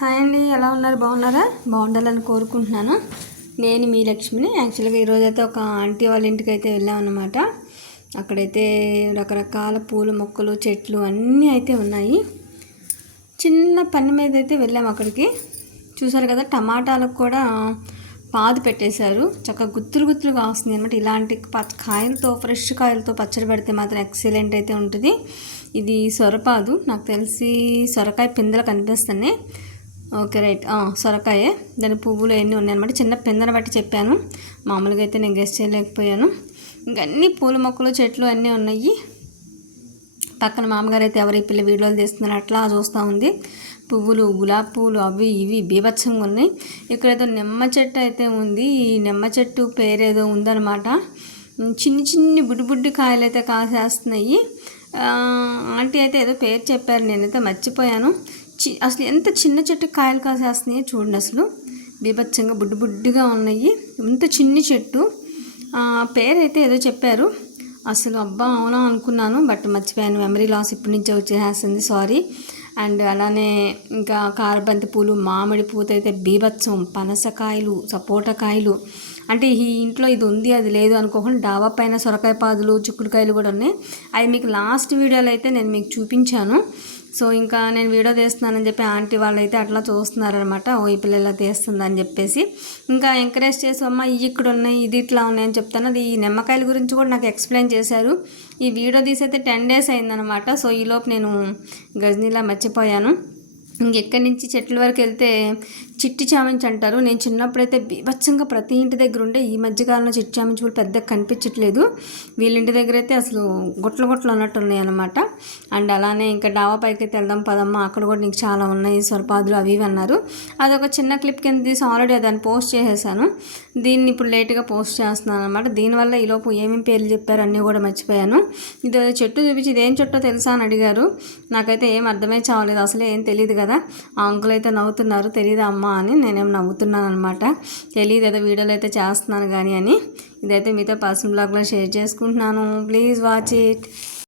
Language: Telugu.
హాయ్ అండి, ఎలా ఉన్నారు? బాగున్నారా? బాగుండాలని కోరుకుంటున్నాను. నేను మీ లక్ష్మిని. యాక్చువల్గా ఈరోజైతే ఒక ఆంటీ వాళ్ళ ఇంటికి అయితే వెళ్ళామన్నమాట. అక్కడైతే రకరకాల పూల మొక్కలు, చెట్లు అన్నీ అయితే ఉన్నాయి. చిన్న పని మీద అయితే వెళ్ళాము అక్కడికి. చూసారు కదా, టమాటాలకు కూడా పాదు పెట్టేశారు. చక్కగా గుత్తులు గుత్తులుగా వస్తుంది అనమాట. ఇలాంటి కాయలతో, ఫ్రెష్ కాయలతో పచ్చడి పెడితే మాత్రం ఎక్సలెంట్ అయితే ఉంటుంది. ఇది సొరపాదు, నాకు తెలిసి సొరకాయ పిందెలు కనిపిస్తున్నాయి. ఓకే, రైట్, సొరకాయే. దాని పువ్వులు ఎన్ని ఉన్నాయన్నమాట. చిన్న పిందెను బట్టి చెప్పాను, మామూలుగా అయితే నేను గెస్ట్ చేయలేకపోయాను. ఇంకా అన్ని పూల మొక్కలు, చెట్లు అన్నీ ఉన్నాయి. పక్కన మామగారు అయితే ఎవరి పిల్ల వీడియోలు తీస్తున్నారు అట్లా చూస్తూ ఉంది. పువ్వులు, గులాబీ పువ్వులు అవి ఇవి బీభత్సంగా ఉన్నాయి. ఇక్కడేదో నిమ్మ చెట్టు అయితే ఉంది. ఈ నిమ్మ చెట్టు పేరేదో ఉందన్నమాట. చిన్ని చిన్ని బుడ్డి బుడ్డి కాయలు అయితే కాసేస్తున్నాయి. ఆంటీ అయితే ఏదో పేరు చెప్పారు, నేనైతే మర్చిపోయాను. అసలు ఎంత చిన్న చెట్టు కాయలు కాసేస్తున్నాయి చూడండి. అసలు బీభత్సంగా బుడ్డి బుడ్డిగా ఉన్నాయి. ఇంత చిన్ని చెట్టు. పేరైతే ఏదో చెప్పారు. అసలు అబ్బా అవునా అనుకున్నాను, బట్ మర్చిపోయాను. మెమరీ లాస్ ఇప్పటి నుంచే వచ్చేసేస్తుంది, సారీ. అండ్ అలానే ఇంకా కారబంతి పూలు, మామిడి పూత అయితే బీభత్సం, పనసకాయలు, సపోటకాయలు. అంటే ఈ ఇంట్లో ఇది ఉంది అది లేదు అనుకోకుండా డాబా పైన సొరకాయ పాదులు, చిక్కుడుకాయలు కూడా ఉన్నాయి. అది మీకు లాస్ట్ వీడియోలో అయితే నేను మీకు చూపించాను. సో ఇంకా నేను వీడియో తీస్తున్నానని చెప్పి ఆంటీ వాళ్ళు అయితే అట్లా చూస్తున్నారనమాట. ఓ ఈ పిల్ల ఇలా తీస్తుందని చెప్పేసి ఇంకా ఎంకరేజ్ చేసి, అమ్మ ఇవి ఇక్కడ ఉన్నాయి, ఇది ఇట్లా ఉన్నాయని చెప్తాను. అది ఈ నిమ్మకాయల గురించి కూడా నాకు ఎక్స్ప్లెయిన్ చేశారు. ఈ వీడియో తీసైతే 10 days అయిందనమాట. సో ఈలోపు నేను గజనీలా మర్చిపోయాను. ఇంకెక్కడి నుంచి చెట్ల వరకు వెళ్తే చిట్టి చామంతి అంటారు. నేను చిన్నప్పుడైతే బీభత్సంగా ప్రతి ఇంటి దగ్గర ఉండే. ఈ మధ్యకాలంలో చిట్టి చామంతి పూలు పెద్దగా కనిపించట్లేదు. వీళ్ళింటి దగ్గర అయితే అసలు గొట్లు గొట్లు ఉన్నట్టు ఉన్నాయి అనమాట. అండ్ అలానే ఇంకా డాబా పైకి అయితే వెళ్దాం పదమ్మ, అక్కడ కూడా నీకు చాలా ఉన్నాయి సొరపాదులు అవి ఇవి అన్నారు. అదొక చిన్న క్లిప్ కింద తీసి ఆల్రెడీ దాన్ని పోస్ట్ చేసేసాను. దీన్ని ఇప్పుడు లేట్గా పోస్ట్ చేస్తున్నాను అనమాట. దీనివల్ల ఈలోపు ఏమేమి పేర్లు చెప్పారు అన్నీ కూడా మర్చిపోయాను. ఇది చెట్టు చూపించి ఇదేం చెట్టో తెలుసా అని అడిగారు. నాకైతే ఏం అర్థమే చావలేదు, అసలే ఏం తెలియదు కదా. ఆ అంకుల్ అయితే నవ్వుతున్నారు, తెలియదు అమ్మ అని. నేనేం నవ్వుతున్నాను అనమాట. తెలియదు ఏదో వీడియోలో అయితే చేస్తున్నాను కానీ అని. ఇదైతే మీతో పర్సనల్ బ్లాగ్లో షేర్ చేసుకుంటున్నాను. Please watch it.